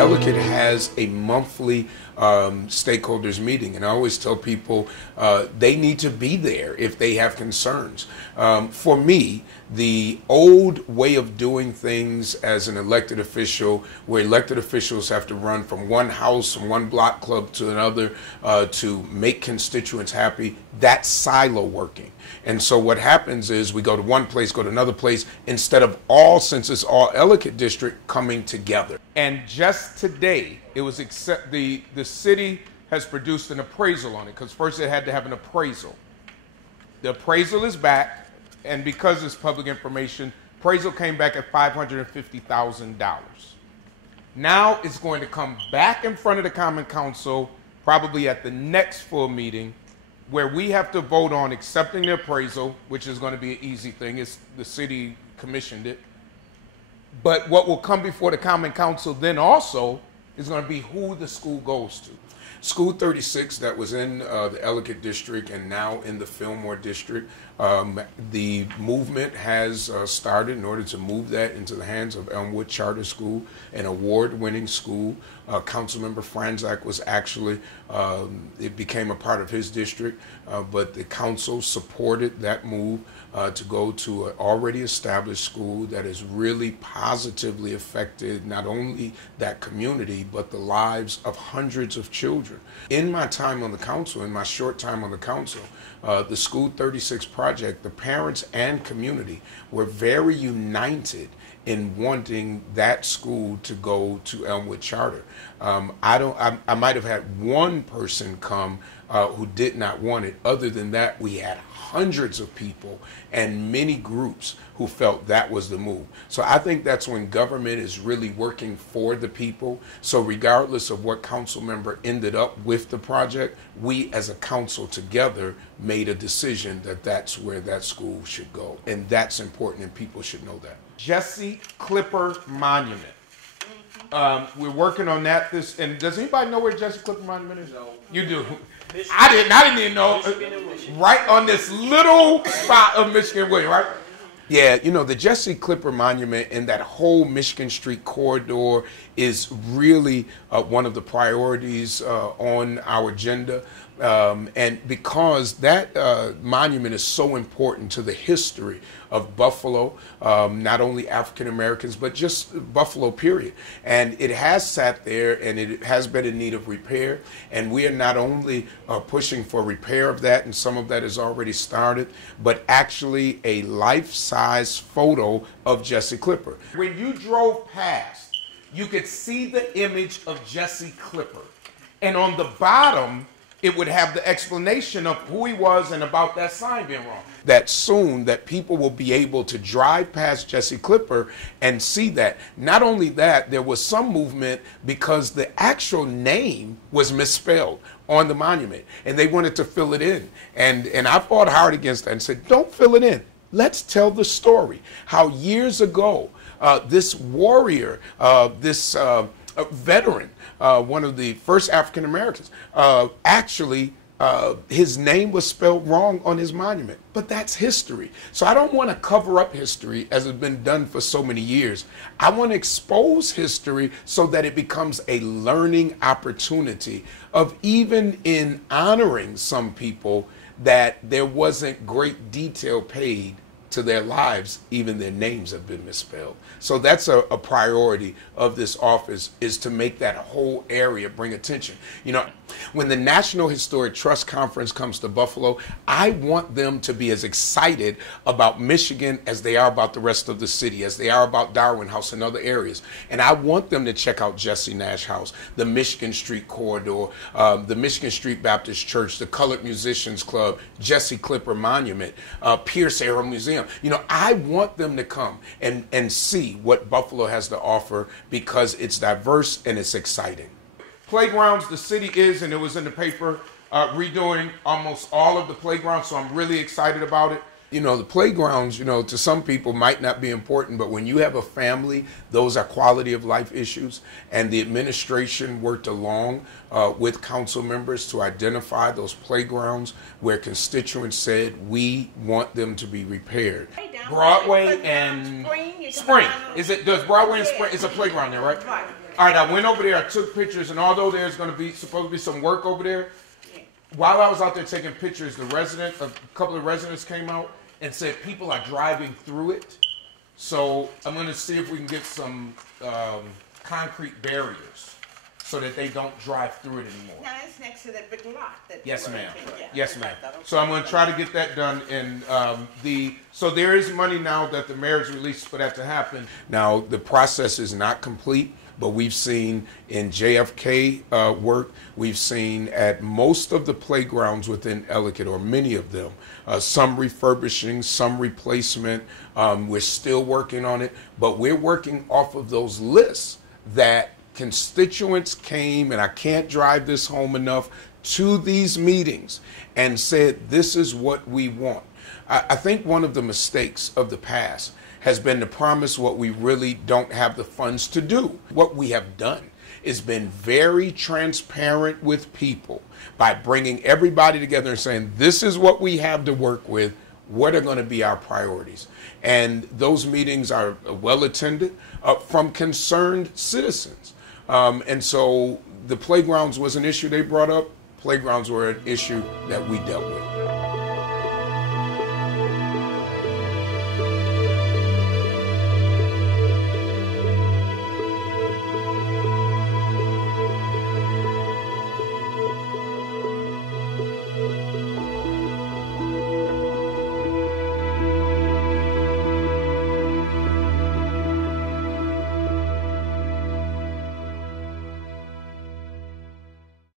Ellicott has a monthly stakeholders meeting, and I always tell people they need to be there if they have concerns. For me, the old way of doing things as an elected official, where elected officials have to run from one house, from one block club to another to make constituents happy, that's silo working. And so what happens is we go to one place, go to another place, instead of all, since it's all Ellicott district, coming together. And just today, it was the city has produced an appraisal on it, because first it had to have an appraisal. The appraisal is back, and because it's public information, appraisal came back at $550,000. Now it's going to come back in front of the Common Council, probably at the next full meeting, where we have to vote on accepting the appraisal, which is going to be an easy thing. It's the city commissioned it. But what will come before the Common Council then also is going to be who the school goes to. School 36 that was in the Ellicott district and now in the Fillmore district, the movement has started in order to move that into the hands of Elmwood Charter School, an award-winning school. Councilmember Franzak was actually, it became a part of his district, but the council supported that move to go to an already established school that has really positively affected not only that community, but the lives of hundreds of children. In my time on the council, in my short time on the council, the School 36 project, the parents and community were very united in wanting that school to go to Elmwood Charter. I might have had one person come who did not want it. Other than that, we had hundreds of people and many groups who felt that was the move. So I think that's when government is really working for the people. So regardless of what council member ended up with the project, we as a council together made a decision that that's where that school should go. And that's important, and people should know that. Jesse Clipper Monument. We're working on that. And does anybody know where Jesse Clipper Monument is? No. You do. Michigan. I didn't even know. Right on this little spot of Michigan Way, right? Yeah, you know, the Jesse Clipper Monument and that whole Michigan Street corridor is really one of the priorities on our agenda. And because that monument is so important to the history of Buffalo, not only African Americans, but just Buffalo, period. And it has sat there and it has been in need of repair. And we are not only pushing for repair of that, and some of that has already started, but actually a life-size photo of Jesse Clipper. When you drove past, you could see the image of Jesse Clipper. And on the bottom, it would have the explanation of who he was and about that sign being wrong. That soon that people will be able to drive past Jesse Clipper and see that. Not only that, there was some movement because the actual name was misspelled on the monument and they wanted to fill it in. And I fought hard against that and said, don't fill it in. Let's tell the story. How years ago, this warrior, this veteran, one of the first African Americans, actually his name was spelled wrong on his monument. But that's history. So I don't want to cover up history as it's been done for so many years. I want to expose history so that it becomes a learning opportunity of, even in honoring some people, that there wasn't great detail paid to their lives, even their names have been misspelled. So that's a priority of this office, is to make that whole area bring attention. You know, when the National Historic Trust Conference comes to Buffalo, I want them to be as excited about Michigan as they are about the rest of the city, as they are about Darwin House and other areas. And I want them to check out Jesse Nash House, the Michigan Street Corridor, the Michigan Street Baptist Church, the Colored Musicians Club, Jesse Clipper Monument, Pierce Arrow Museum. You know, I want them to come and see what Buffalo has to offer, because it's diverse and it's exciting. Playgrounds, the city is, and it was in the paper, redoing almost all of the playgrounds, so I'm really excited about it. You know, the playgrounds, you know, to some people might not be important, but when you have a family, those are quality of life issues. And the administration worked along with council members to identify those playgrounds where constituents said, we want them to be repaired. Broadway and Spring. Does Broadway and Spring, is a playground there, right? All right, I went over there, I took pictures, and although there's going to be supposed to be some work over there, while I was out there taking pictures, a couple of residents came out and said people are driving through it. So I'm going to see if we can get some concrete barriers so that they don't drive through it anymore. Now it's next to that big lot. That Yes, ma'am. yeah. Yes, ma'am. So I'm going to try to get that done. And so there is money now that the mayor's released for that to happen. Now the process is not complete, but we've seen in JFK work, we've seen at most of the playgrounds within Ellicott, or many of them, some refurbishing, some replacement. We're still working on it, but we're working off of those lists that constituents came, and I can't drive this home enough, to these meetings and said, this is what we want. I think one of the mistakes of the past has been to promise what we really don't have the funds to do. What we have done is been very transparent with people by bringing everybody together and saying, this is what we have to work with. What are going to be our priorities? And those meetings are well attended from concerned citizens. And so the playgrounds was an issue they brought up. Playgrounds were an issue that we dealt with.